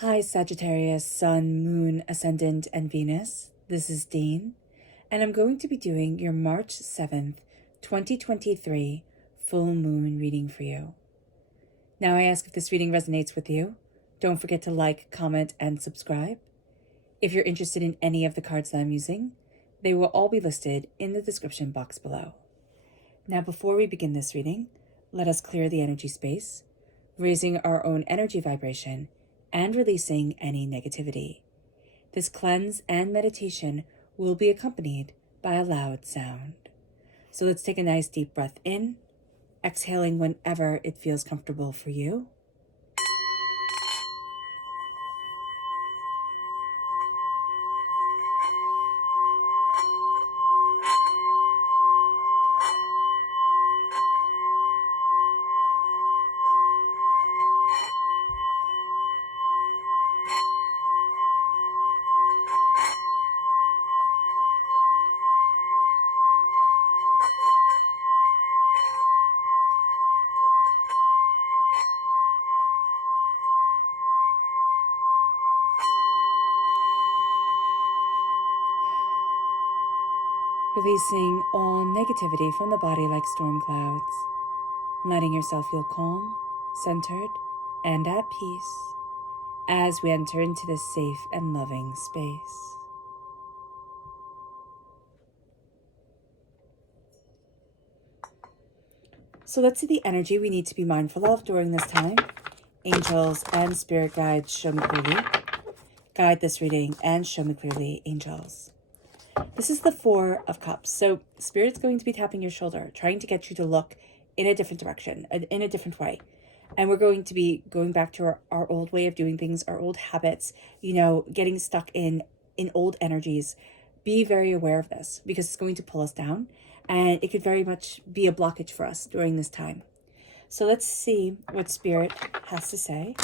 Hi Sagittarius, Sun, Moon, Ascendant, and Venus. This is Dean, and I'm going to be doing your March 7th, 2023 full moon reading for you. Now I ask if this reading resonates with you. Don't forget to like, comment, and subscribe. If you're interested in any of the cards that I'm using, they will all be listed in the description box below. Now before we begin this reading, let us clear the energy space, raising our own energy vibration and releasing any negativity. This cleanse and meditation will be accompanied by a loud sound. So let's take a nice deep breath in, exhaling whenever it feels comfortable for you. Releasing all negativity from the body like storm clouds, letting yourself feel calm, centered, and at peace as we enter into this safe and loving space. So let's see the energy we need to be mindful of during this time. Angels and spirit guides, show me clearly. Guide this reading and show me clearly, angels. This is the Four of Cups. So Spirit's going to be tapping your shoulder, trying to get you to look in a different direction, in a different way. And we're going to be going back to our old way of doing things, our old habits, getting stuck in old energies. Be very aware of this because it's going to pull us down and it could very much be a blockage for us during this time. So let's see what Spirit has to say.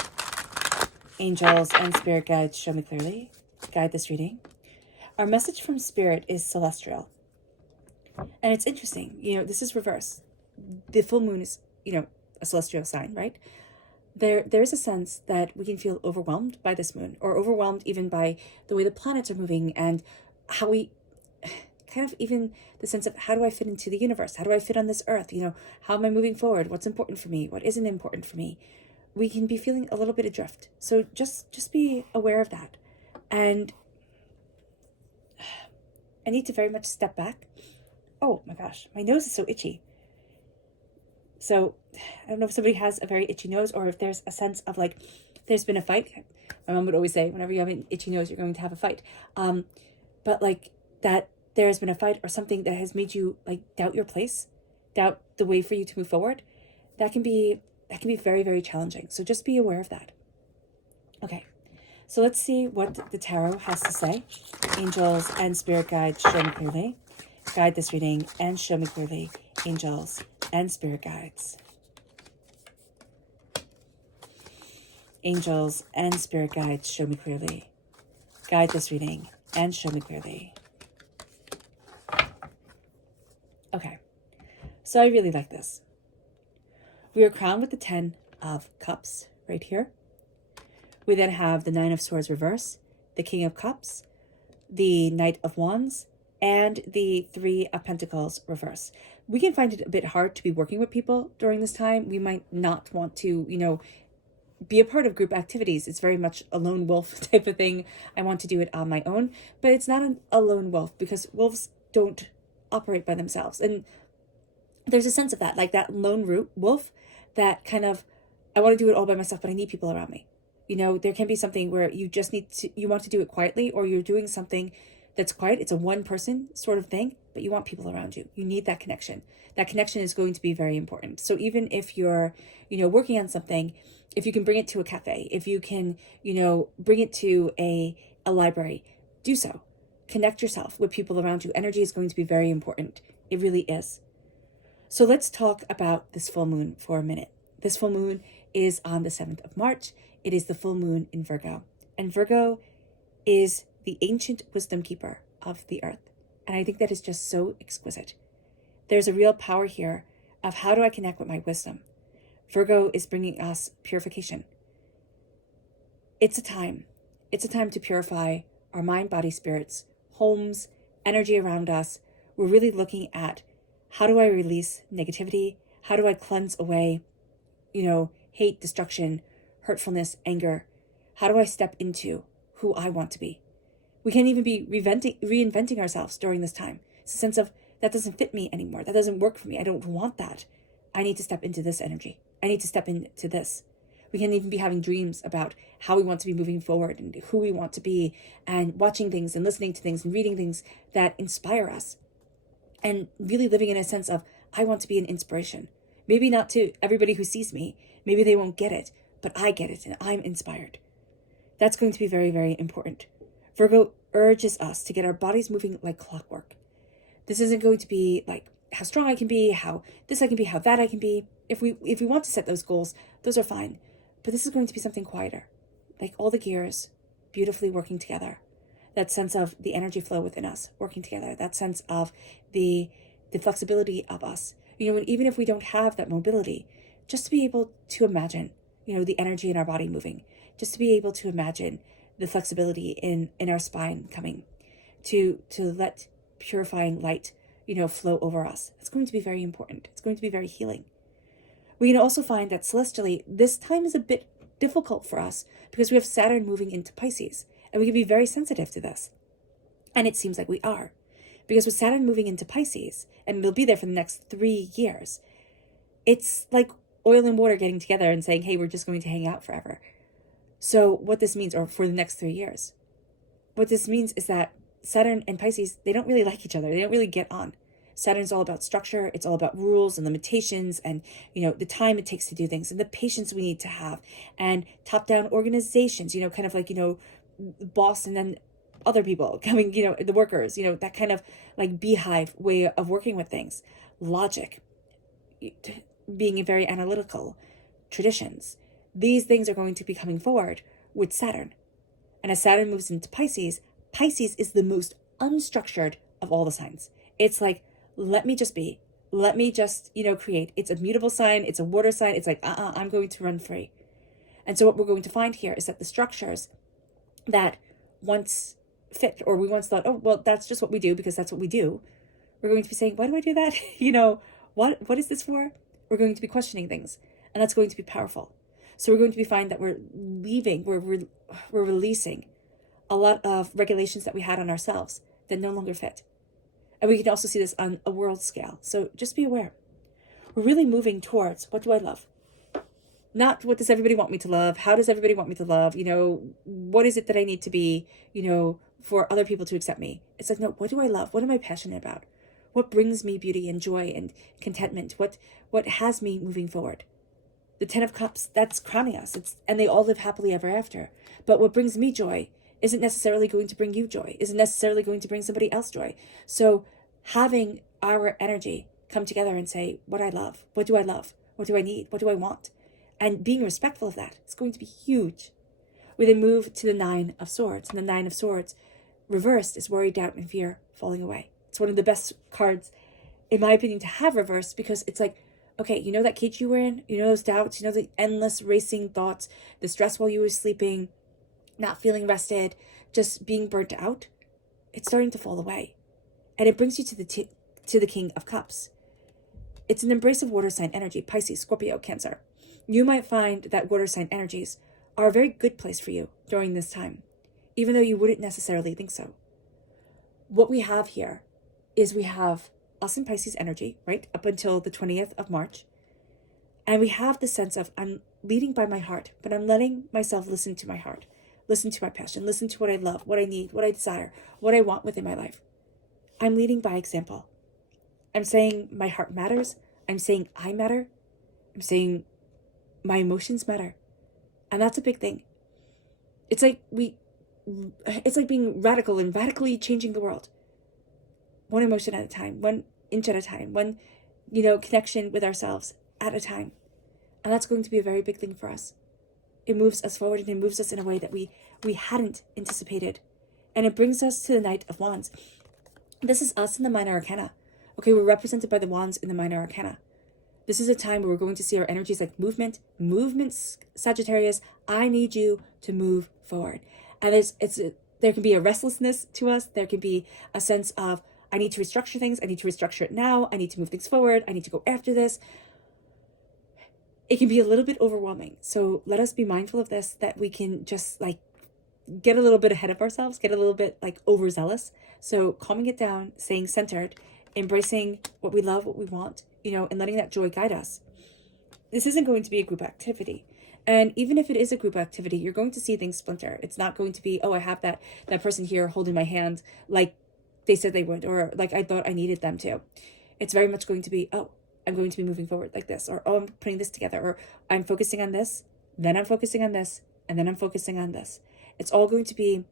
Angels and spirit guides, show me clearly. Guide this reading. Our message from Spirit is celestial. And it's interesting, this is reverse. The full moon is, a celestial sign, right? There's a sense that we can feel overwhelmed by this moon, or overwhelmed even by the way the planets are moving and how we kind of even the sense of how do I fit into the universe? How do I fit on this earth? How am I moving forward? What's important for me? What isn't important for me? We can be feeling a little bit adrift. So just be aware of that. And I need to very much step back. Oh my gosh, my nose is so itchy. So I don't know if somebody has a very itchy nose or if there's a sense of like, there's been a fight. My mom would always say, whenever you have an itchy nose, you're going to have a fight. But like that there has been a fight or something that has made you like doubt your place, doubt the way for you to move forward. That can be very, very challenging. So just be aware of that. Okay. So let's see what the tarot has to say. Angels and spirit guides, show me clearly. Guide this reading and show me clearly, angels and spirit guides. Angels and spirit guides, show me clearly. Guide this reading and show me clearly. Okay, so I really like this. We are crowned with the 10 of Cups right here. We then have the 9 of Swords reverse, the King of Cups, the Knight of Wands, and the 3 of Pentacles reverse. We can find it a bit hard to be working with people during this time. We might not want to, be a part of group activities. It's very much a lone wolf type of thing. I want to do it on my own, but it's not a lone wolf because wolves don't operate by themselves. And there's a sense of that, like that lone wolf that kind of, I want to do it all by myself, but I need people around me. There can be something where you just you want to do it quietly, or you're doing something that's quiet. It's a one person sort of thing, but you want people around you. You need that connection. That connection is going to be very important. So even if you're, working on something, if you can bring it to a cafe, if you can, bring it to a library, do so. Connect yourself with people around you. Energy is going to be very important. It really is. So let's talk about this full moon for a minute. This full moon is on the 7th of March. It is the full moon in Virgo. And Virgo is the ancient wisdom keeper of the earth. And I think that is just so exquisite. There's a real power here of how do I connect with my wisdom? Virgo is bringing us purification. It's a time. It's a time to purify our mind, body, spirits, homes, energy around us. We're really looking at, how do I release negativity? How do I cleanse away, hate, destruction, hurtfulness, anger? How do I step into who I want to be? We can't even be reinventing ourselves during this time. It's a sense of, that doesn't fit me anymore. That doesn't work for me. I don't want that. I need to step into this energy. I need to step into this. We can't even be having dreams about how we want to be moving forward and who we want to be, and watching things and listening to things and reading things that inspire us, and really living in a sense of, I want to be an inspiration. Maybe not to everybody who sees me. Maybe they won't get it, but I get it and I'm inspired. That's going to be very, very important. Virgo urges us to get our bodies moving like clockwork. This isn't going to be like how strong I can be, how this I can be, how that I can be. If we want to set those goals, those are fine. But this is going to be something quieter, like all the gears beautifully working together. That sense of the energy flow within us working together. That sense of the flexibility of us. And even if we don't have that mobility, just to be able to imagine, the energy in our body moving, just to be able to imagine the flexibility in our spine coming, to let purifying light, flow over us. It's going to be very important. It's going to be very healing. We can also find that celestially, this time is a bit difficult for us because we have Saturn moving into Pisces, and we can be very sensitive to this. And it seems like we are, because with Saturn moving into Pisces, and it'll be there for the next 3 years, it's like oil and water getting together and saying, hey, we're just going to hang out forever. So what this means, or for the next 3 years, what this means is that Saturn and Pisces, they don't really like each other. They don't really get on. Saturn's all about structure. It's all about rules and limitations and, the time it takes to do things and the patience we need to have and top-down organizations, kind of like, boss and then other people coming, the workers, that kind of like beehive way of working with things. Logic, being very analytical, traditions. These things are going to be coming forward with Saturn. And as Saturn moves into Pisces, Pisces is the most unstructured of all the signs. It's like, let me just be. Let me just, create. It's a mutable sign. It's a water sign. It's like, I'm going to run free. And so what we're going to find here is that the structures that once fit, or we once thought, oh, well, that's just what we do because that's what we do. We're going to be saying, why do I do that? What is this for? We're going to be questioning things, and that's going to be powerful. So we're going to be find that we're leaving, we're releasing a lot of regulations that we had on ourselves that no longer fit. And we can also see this on a world scale. So just be aware. We're really moving towards, what do I love? Not what does everybody want me to love? How does everybody want me to love? What is it that I need to be, for other people to accept me? It's like, no, what do I love? What am I passionate about? What brings me beauty and joy and contentment? What has me moving forward? The 10 of Cups, that's crowning us. And they all live happily ever after. But what brings me joy isn't necessarily going to bring you joy, isn't necessarily going to bring somebody else joy. So having our energy come together and say, what I love, what do I love? What do I need? What do I want? And being respectful of that is going to be huge. We then move to the 9 of Swords. And the 9 of Swords reversed is worry, doubt, and fear falling away. It's one of the best cards, in my opinion, to have reversed, because it's like, okay, that cage you were in, those doubts, the endless racing thoughts, the stress while you were sleeping, not feeling rested, just being burnt out, it's starting to fall away. And it brings you to the King of Cups. It's an embrace of water sign energy, Pisces, Scorpio, Cancer. You might find that water sign energies are a very good place for you during this time, even though you wouldn't necessarily think so. What we have here is we have us in Pisces energy, right, up until the 20th of March. And we have the sense of, I'm leading by my heart, but I'm letting myself listen to my heart, listen to my passion, listen to what I love, what I need, what I desire, what I want within my life. I'm leading by example. I'm saying my heart matters. I'm saying I matter. I'm saying my emotions matter. And that's a big thing. It's like being radical and radically changing the world. One emotion at a time, 1 inch at a time, one, connection with ourselves at a time. And that's going to be a very big thing for us. It moves us forward, and it moves us in a way that we hadn't anticipated. And it brings us to the Knight of Wands. This is us in the Minor Arcana. Okay, we're represented by the Wands in the Minor Arcana. This is a time where we're going to see our energies like movement, Sagittarius. I need you to move forward. And there can be a restlessness to us. There can be a sense of, I need to restructure things. I need to restructure it now. I need to move things forward. I need to go after this. It can be a little bit overwhelming. So let us be mindful of this, that we can just like get a little bit ahead of ourselves, get a little bit like overzealous. So calming it down, staying centered, embracing what we love, what we want, and letting that joy guide us. This isn't going to be a group activity. And even if it is a group activity, you're going to see things splinter. It's not going to be, oh, I have that person here holding my hand like they said they would, or like I thought I needed them to. It's very much going to be, oh, I'm going to be moving forward like this, or oh, I'm putting this together, or I'm focusing on this, then I'm focusing on this, and then I'm focusing on this. It's all going to be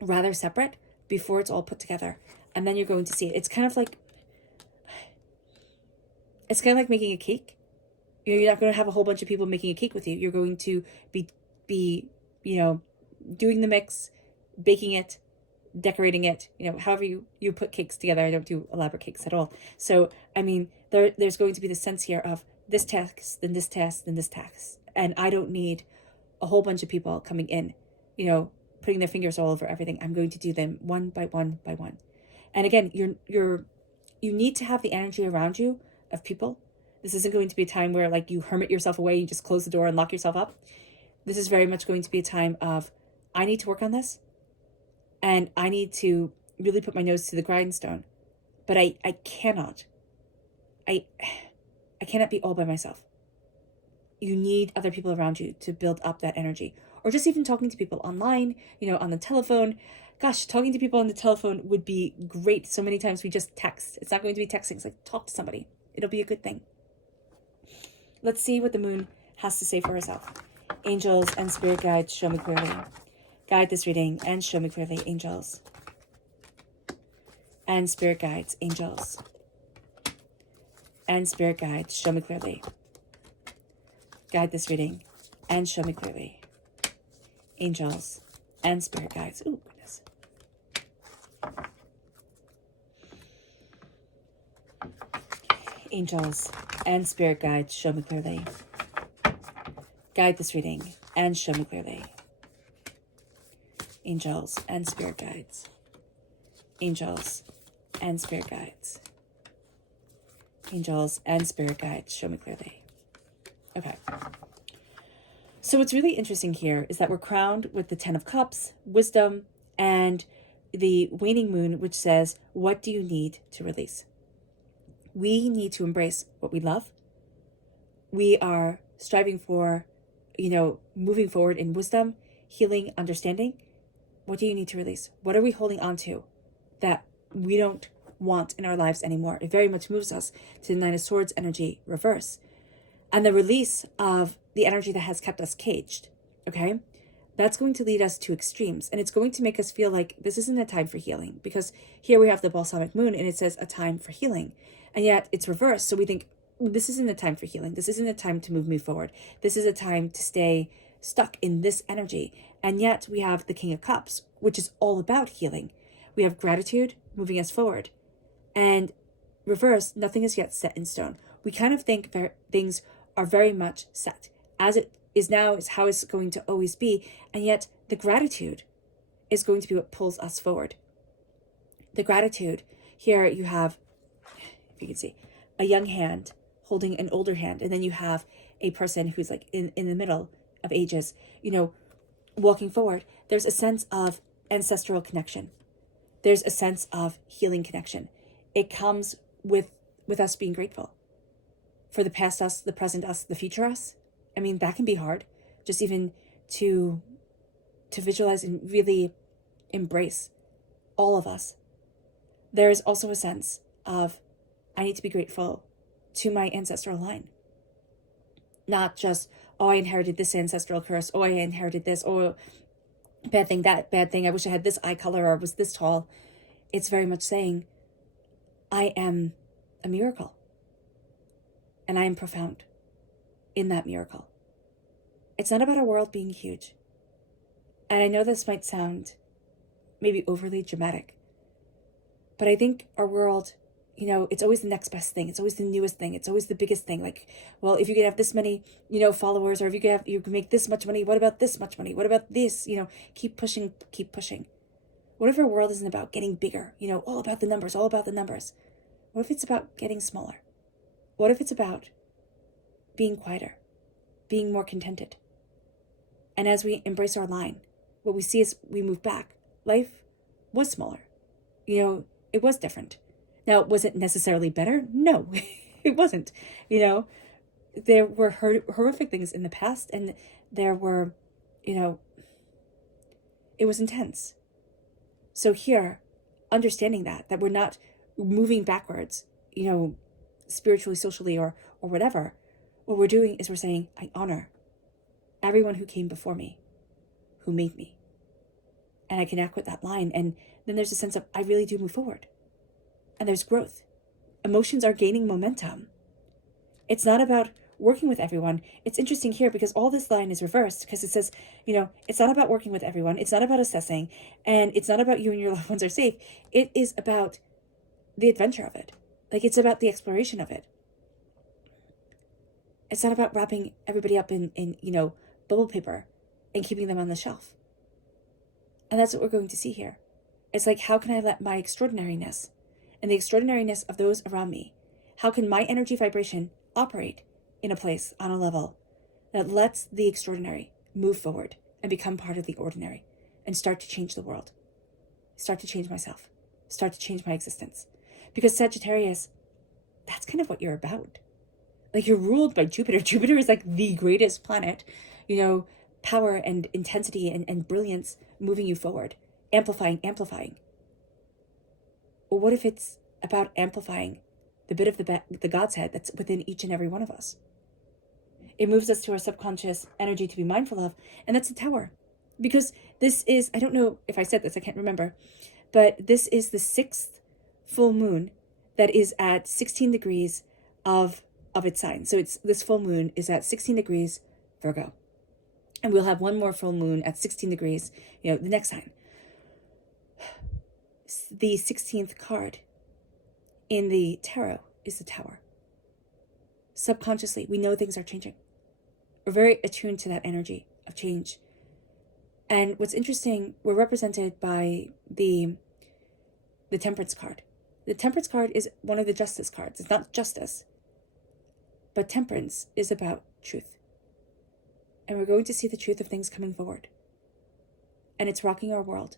rather separate before it's all put together. And then you're going to see it. It's kind of like making a cake. You're not going to have a whole bunch of people making a cake with you. You're going to be doing the mix, baking it, decorating it, however you put cakes together. I don't do elaborate cakes at all. So, I mean, there's going to be the sense here of this task, then this task, then this task. And I don't need a whole bunch of people coming in, putting their fingers all over everything. I'm going to do them one by one by one. And again, you need to have the energy around you of people. This isn't going to be a time where like you hermit yourself away, you just close the door and lock yourself up. This is very much going to be a time of, I need to work on this, and I need to really put my nose to the grindstone. But I cannot be all by myself. You need other people around you to build up that energy. Or just even talking to people online, on the telephone. Gosh, talking to people on the telephone would be great. So many times we just text. It's not going to be texting. It's like, talk to somebody. It'll be a good thing. Let's see what the moon has to say for herself. Angels and spirit guides, show me clearly. Guide this reading and show me clearly, angels. And spirit guides, angels. And spirit guides, show me clearly. Guide this reading and show me clearly. Angels and spirit guides. Ooh, goodness. Angels and spirit guides, show me clearly. Guide this reading and show me clearly. Angels and spirit guides. Angels and spirit guides. Angels and spirit guides, show me clearly. Okay. So what's really interesting here is that we're crowned with the 10 of Cups, wisdom, and the waning moon, which says, what do you need to release? We need to embrace what we love. We are striving for, moving forward in wisdom, healing, understanding. What do you need to release? What are we holding on to that we don't want in our lives anymore? It very much moves us to the 9 of Swords energy reverse. And the release of the energy that has kept us caged, okay? That's going to lead us to extremes. And it's going to make us feel like this isn't a time for healing. Because here we have the balsamic moon and it says a time for healing. And yet it's reversed. So we think, this isn't a time for healing. This isn't a time to move me forward. This is a time to stay stuck in this energy. And yet we have the King of Cups, which is all about healing. We have gratitude moving us forward. And reverse, nothing is yet set in stone. We kind of think things are very much set. As it is now is how it's going to always be. And yet the gratitude is going to be what pulls us forward. The gratitude, here you have, if you can see, a young hand holding an older hand. And then you have a person who's like in the middle of ages, walking forward. There's a sense of ancestral connection. There's a sense of healing connection. It comes with us being grateful for the past us, the present us, the future us. I mean, that can be hard, just even to visualize and really embrace all of us. There is also a sense of, I need to be grateful to my ancestral line. Not just, oh, I inherited this ancestral curse, oh, I inherited this, oh, bad thing, that bad thing, I wish I had this eye color or was this tall. It's very much saying, I am a miracle. And I am profound in that miracle. It's not about our world being huge. And I know this might sound maybe overly dramatic, but I think our world you know, it's always the next best thing. It's always the newest thing. It's always the biggest thing. Like, well, if you could have this many, you know, followers, or if you can make this much money, what about this much money? What about this? You know, keep pushing, keep pushing. What if our world isn't about getting bigger, you know, all about the numbers, all about the numbers? What if it's about getting smaller? What if it's about being quieter, being more contented? And as we embrace our line, what we see is we move back. Life was smaller. You know, it was different. Now, was it necessarily better? No, it wasn't. You know, there were horrific things in the past, and there were, you know, it was intense. So here, understanding that we're not moving backwards, you know, spiritually, socially, or whatever, what we're doing is we're saying, I honor everyone who came before me, who made me. And I connect with that line. And then there's a sense of, I really do move forward. And there's growth. Emotions are gaining momentum. It's not about working with everyone. It's interesting here because all this line is reversed, because it says, you know, it's not about working with everyone. It's not about assessing. And it's not about you and your loved ones are safe. It is about the adventure of it. Like, it's about the exploration of it. It's not about wrapping everybody up in you know, bubble paper and keeping them on the shelf. And that's what we're going to see here. It's like, how can I let my extraordinariness and the extraordinariness of those around me, how can my energy vibration operate in a place, on a level, that lets the extraordinary move forward and become part of the ordinary and start to change the world, start to change myself, start to change my existence? Because Sagittarius, that's kind of what you're about. Like, you're ruled by Jupiter. Jupiter is like the greatest planet, you know, power and intensity and brilliance moving you forward, amplifying. Well, what if it's about amplifying the bit of the God's head that's within each and every one of us? It moves us to our subconscious energy to be mindful of, and that's the Tower. Because this is, I don't know if I said this, I can't remember, but this is the 6th full moon that is at 16 degrees of its sign. So this full moon is at 16 degrees Virgo. And we'll have one more full moon at 16 degrees, you know, the next sign. The 16th card in the tarot is the Tower. Subconsciously, we know things are changing. We're very attuned to that energy of change. And what's interesting, we're represented by the Temperance card. The Temperance card is one of the Justice cards. It's not justice, but Temperance is about truth. And we're going to see the truth of things coming forward. And it's rocking our world.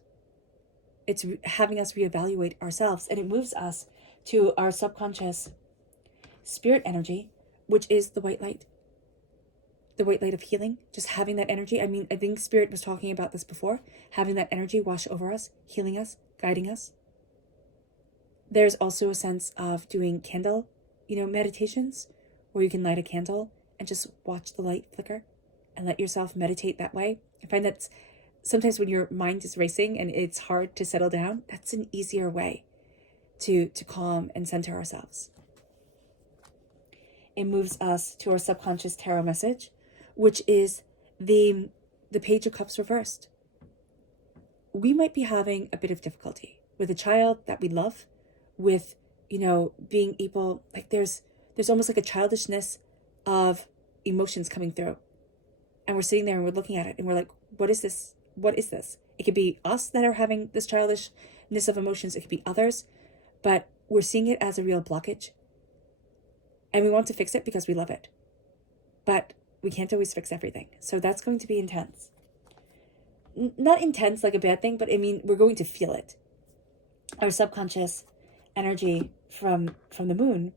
It's having us reevaluate ourselves, and it moves us to our subconscious spirit energy, which is the white light. The white light of healing, just having that energy. I mean, I think Spirit was talking about this before, having that energy wash over us, healing us, guiding us. There's also a sense of doing candle, you know, meditations, where you can light a candle and just watch the light flicker and let yourself meditate that way. I find that sometimes when your mind is racing and it's hard to settle down, that's an easier way to calm and center ourselves. It moves us to our subconscious tarot message, which is the Page of Cups reversed. We might be having a bit of difficulty with a child that we love, with, you know, being able, like there's almost like a childishness of emotions coming through. And we're sitting there and we're looking at it and we're like, what is this? What is this? It could be us that are having this childishness of emotions. It could be others, but we're seeing it as a real blockage. And we want to fix it because we love it. But we can't always fix everything. So that's going to be intense. Not intense like a bad thing, but I mean, we're going to feel it. Our subconscious energy from the moon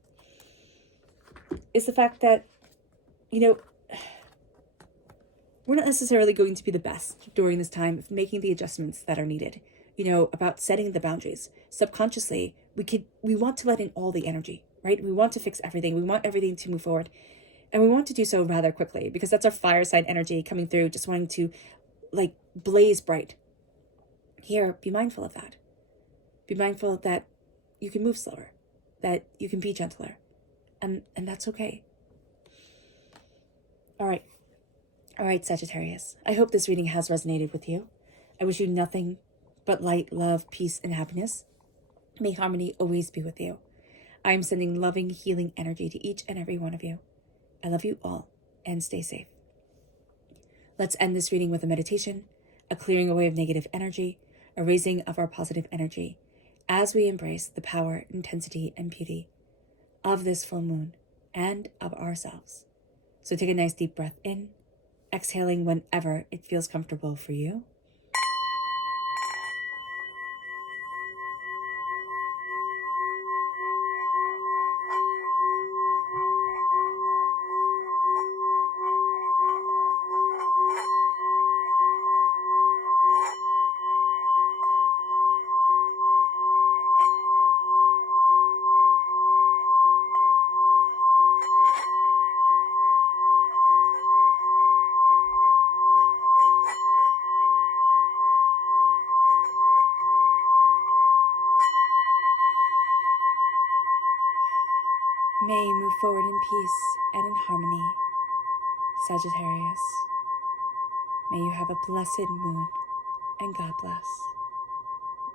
is the fact that, you know, we're not necessarily going to be the best during this time of making the adjustments that are needed, you know, about setting the boundaries. Subconsciously, we want to let in all the energy, right? We want to fix everything. We want everything to move forward. And we want to do so rather quickly because that's our fire sign energy coming through, just wanting to like blaze bright. Here, be mindful of that. Be mindful that you can move slower, that you can be gentler, and that's okay. All right, Sagittarius. I hope this reading has resonated with you. I wish you nothing but light, love, peace, and happiness. May harmony always be with you. I am sending loving, healing energy to each and every one of you. I love you all, and stay safe. Let's end this reading with a meditation, a clearing away of negative energy, a raising of our positive energy, as we embrace the power, intensity, and beauty of this full moon and of ourselves. So take a nice deep breath in, exhaling whenever it feels comfortable for you. May you move forward in peace and in harmony, Sagittarius. May you have a blessed moon, and God bless.